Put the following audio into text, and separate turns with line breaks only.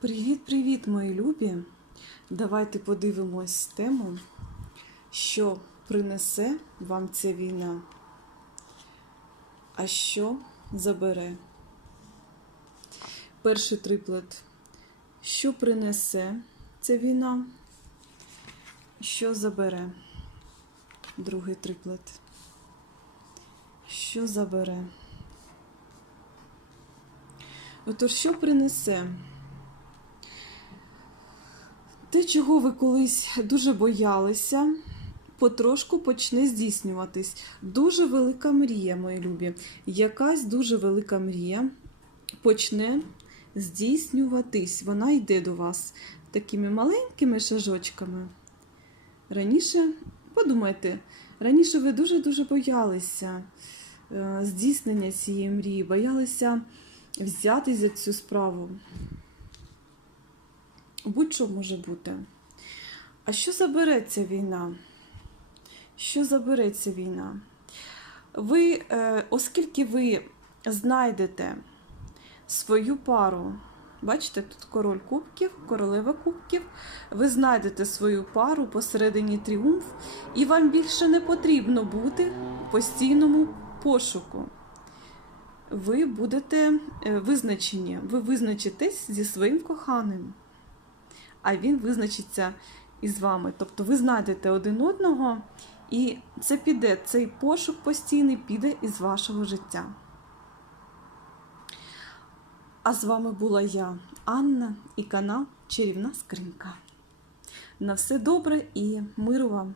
Привіт-привіт, мої любі! Давайте подивимось тему, що принесе вам ця війна, а що забере. Перший триплет. Що принесе ця війна? Що забере? Другий триплет. Що забере? Отож, що принесе? Те, чого ви колись дуже боялися, потрошку почне здійснюватись. Дуже велика мрія, мої любі. Якась дуже велика мрія почне здійснюватись. Вона йде до вас такими маленькими шажочками. Раніше, подумайте, раніше ви дуже-дуже боялися е, здійснення цієї мрії, боялися взятись за цю справу. Будь-що може бути. А що забере ця війна? Що забере ця війна? Ви, е, оскільки ви знайдете свою пару, бачите, тут король кубків, королева кубків, ви знайдете свою пару посередині тріумф, і вам більше не потрібно бути в постійному пошуку. Ви будете е, визначені, ви визначитесь зі своїм коханим а він визначиться із вами. Тобто ви знайдете один одного, і це піде, цей пошук постійний піде із вашого життя. А з вами була я, Анна, і канал Чарівна Скринька. На все добре і миру вам!